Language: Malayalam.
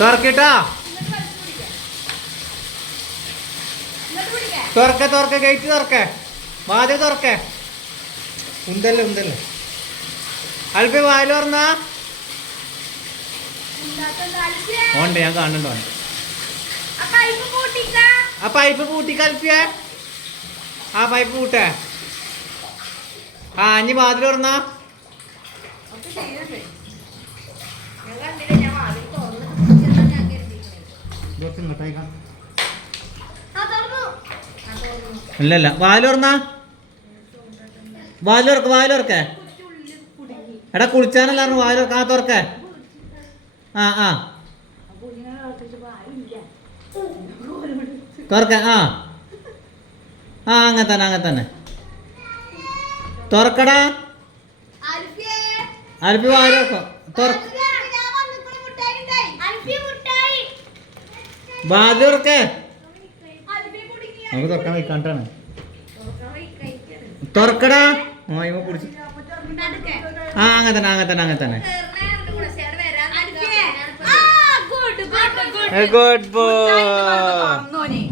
തുറക്കിട്ടാ. തുറക്ക തുറക്ക ഗേറ്റ് തുറക്ക. വാതിൽ തുറക്ക. ഉന്തല്ലേ ഉന്തല്ലേ. അല്പ വാതിൽ തുറന്ന? ഉണ്ട് ഞാൻ കാണുന്നുണ്ട്. ആ പൈപ്പ് പൂട്ടി കൽപ്പിയ ആ പൈപ്പ് പൂട്ടേ. ആ ഇനി വാതിൽ തുറന്നാ? തുറക്കേ വാലോർന്ന? വാലോർക്ക് വാലോർക്ക്. എടാ കുളിച്ചാനല്ല പറഞ്ഞു തുറക്ക ആ തുറക്കേ ആ. ആ. തുറക്ക ആ. ആ അങ്ങനെ തന്നെ അങ്ങനെ തന്നെ. തുറക്കടാ. അൽപ്പി വാതിൽ തുറക്കും. കുടുങ്ങി. നമുക്ക് തുറക്കാൻ വയ്ക്കാണ്ടാണ് തുറക്കടാ ആ ഇവ കുടിച്ച്. ആ അങ്ങനെ തന്നെ അങ്ങനെ തന്നെ അങ്ങനെ തന്നെ. Good boy.